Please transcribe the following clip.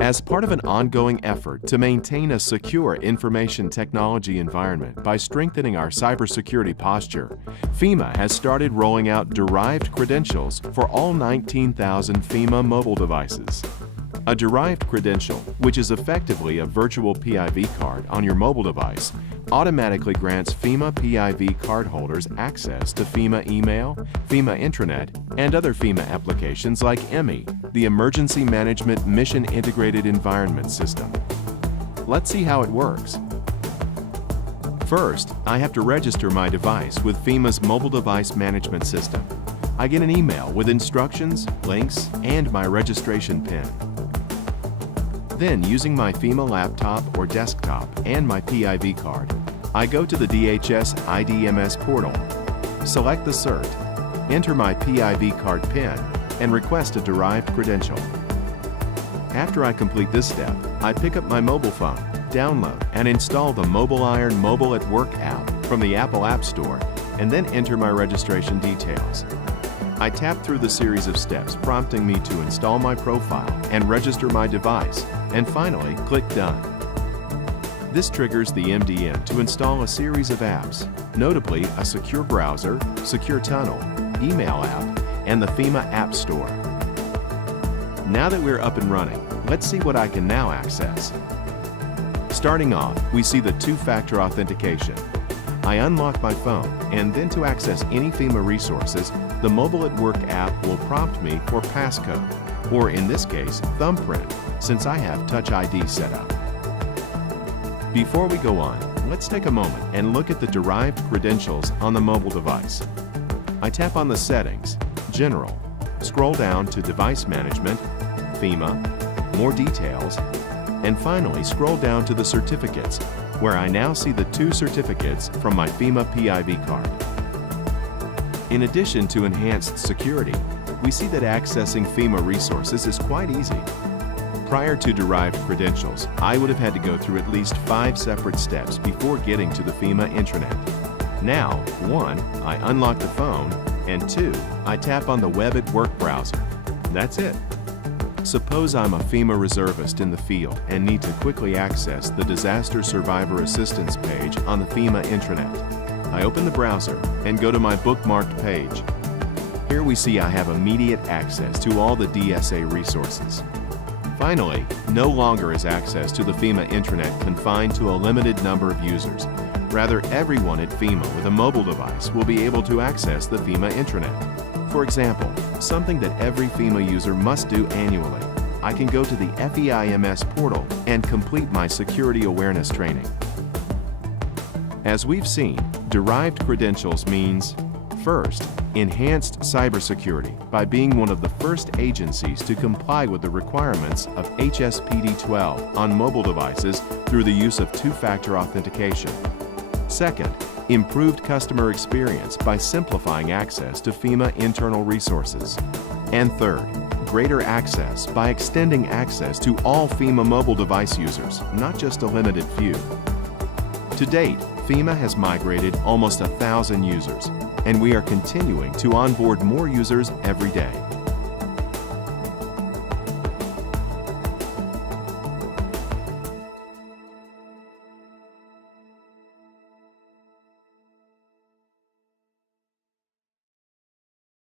As part of an ongoing effort to maintain a secure information technology environment by strengthening our cybersecurity posture, FEMA has started rolling out derived credentials for all 19,000 FEMA mobile devices. A derived credential, which is effectively a virtual PIV card on your mobile device, automatically grants FEMA PIV cardholders access to FEMA email, FEMA intranet, and other FEMA applications like EMI, the Emergency Management Mission Integrated Environment System. Let's see how it works. First, I have to register my device with FEMA's Mobile Device Management System. I get an email with instructions, links, and my registration PIN. Then, using my FEMA laptop or desktop and my PIV card, I go to the DHS IDMS portal, select the cert, enter my PIV card PIN, and request a derived credential. After I complete this step, I pick up my mobile phone, download and install the MobileIron Mobile at Work app from the Apple App Store, and then enter my registration details. I tap through the series of steps prompting me to install my profile and register my device, and finally click Done. This triggers the MDM to install a series of apps, notably a secure browser, secure tunnel, email app, and the FEMA App Store. Now that we're up and running, let's see what I can now access. Starting off, we see the two-factor authentication. I unlock my phone, and then to access any FEMA resources, the Mobile at Work app will prompt me for passcode, or in this case, thumbprint, since I have Touch ID set up. Before we go on, let's take a moment and look at the derived credentials on the mobile device. I tap on the Settings, General, scroll down to Device Management, FEMA, More Details, and finally scroll down to the Certificates, where I now see the two certificates from my FEMA PIV card. In addition to enhanced security, we see that accessing FEMA resources is quite easy. Prior to derived credentials, I would have had to go through at least 5 separate steps before getting to the FEMA intranet. Now, 1, I unlock the phone, and 2, I tap on the Web at Work browser. That's it. Suppose I'm a FEMA reservist in the field and need to quickly access the Disaster Survivor Assistance page on the FEMA intranet. I open the browser and go to my bookmarked page. Here we see I have immediate access to all the DSA resources. Finally, no longer is access to the FEMA intranet confined to a limited number of users. Rather, everyone at FEMA with a mobile device will be able to access the FEMA intranet. For example, something that every FEMA user must do annually. I can go to the FEIMS portal and complete my security awareness training. As we've seen, derived credentials means, first, enhanced cybersecurity by being one of the first agencies to comply with the requirements of HSPD 12 on mobile devices through the use of two-factor authentication. Second, improved customer experience by simplifying access to FEMA internal resources. And third, greater access by extending access to all FEMA mobile device users, not just a limited few. To date, FEMA has migrated almost 1,000 users, and we are continuing to onboard more users every day.